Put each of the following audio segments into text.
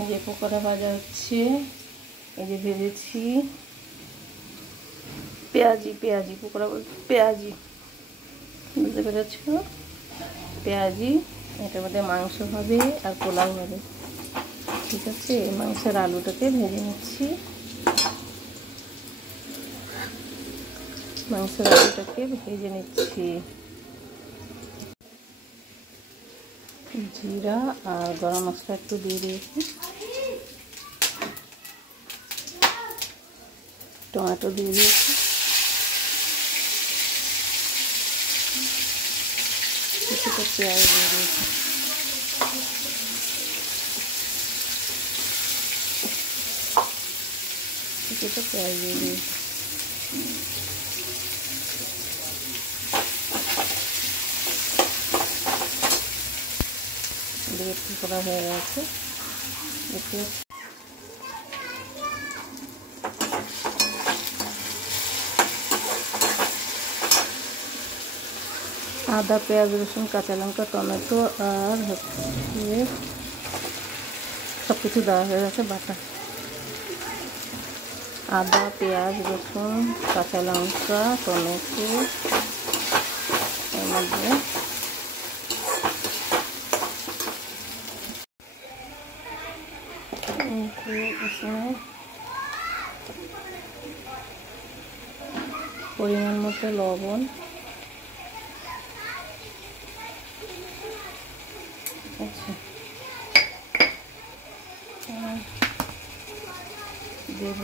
এই যে পকোড়া ভাজা হচ্ছে, এই যে ভেজেছি পেঁয়াজি পকোড়া বলতে পেঁয়াজি, বুঝতে পেরেছ? পেঁয়াজি, এটার মধ্যে মাংস হবে আর পোলাও হবে। ঠিক আছে, এই মাংসের আলুটাকে ভেজে নিচ্ছি, মাংসের আলুটাকে ভেজে নিচ্ছি। জিরা আর গরম মশলা একটু দিয়ে দিয়েছি, টমেটো দিয়ে দিয়েছি, কিছুটা পেঁয়াজ দিয়ে দিয়েছি, কিছুটা পেঁয়াজ দিয়ে দিয়েছি। একটু করা হয়ে গেছে, একটু আদা, পেঁয়াজ, রসুন, কাঁচা লঙ্কা, টমেটো আর হচ্ছে সব কিছু দেওয়া হয়ে গেছে বাটা। আদা, পেঁয়াজ, রসুন, কাঁচা লঙ্কা, টমেটো, এর মধ্যে इसमें পরিমাণ মতো লবণ, আচ্ছা দেব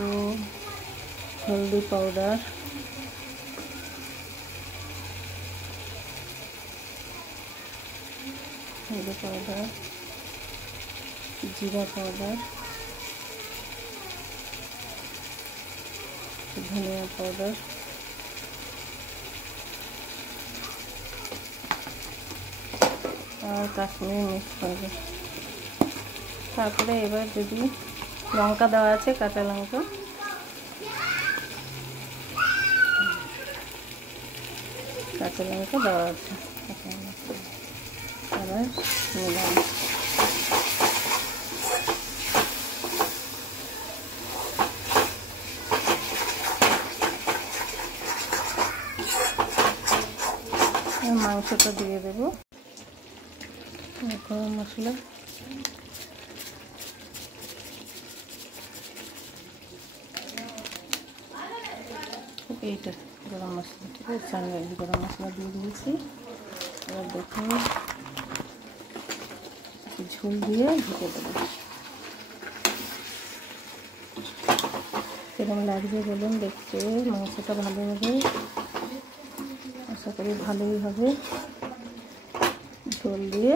হলদি পাউডার, জিরা পাউডার, ধনিয়া পাউডার, আর কাশ্মীরি মির্চ পাউডার। তারপরে এবার যদি লঙ্কা দেওয়া আছে, কাঁচা লঙ্কা, দেওয়া আছে, আবার মিলাম। মাংসটা দিয়ে দেবো, গরম মশলা, এইটা গরম মশলা, ঠিক আছে, চারটি গরম মশলা দিয়ে দিয়েছি। এবার দেখুন ঝোল দিয়ে ঢেকে দেবো। কেমন লাগবে বলুন দেখতে? মাংসটা ভালো হবে, আশা করি ভালোই হবে। ঝোল দিয়ে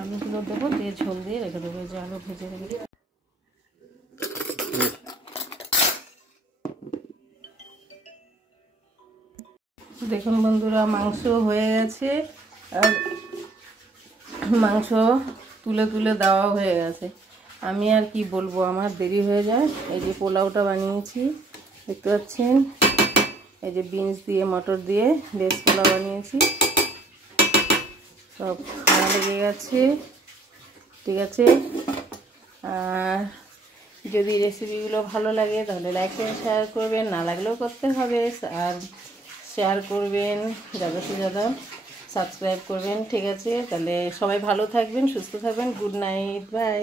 আলুগুলো দেবো, দিয়ে ঝোল দিয়ে রেখে দেবো, যে আলু ভেজে রেখে। দেখুন বন্ধুরা, মাংস হয়ে গেছে, আর মাংস তুলে তুলে দেওয়া হয়ে গেছে। আমি আর কি বলবো, আমার দেরি হয়ে যায়। এই যে পোলাওটা বানিয়েছি, দেখতে পাচ্ছেন, এই যে বিনস দিয়ে মটর দিয়ে ভেজ পোলাও বানিয়েছি, সব খাওয়া লেগে গেছে। ঠিক আছে, আর যদি রেসিপিগুলো ভালো লাগে তাহলে লাইক করে শেয়ার করবেন, না লাগলেও করতে হবে, আর শেয়ার করবেন, ज़्यादा से ज़्यादा সাবস্ক্রাইব করবেন। ঠিক আছে, তাহলে সবাই ভালো থাকবেন, সুস্থ থাকবেন। Good night, by.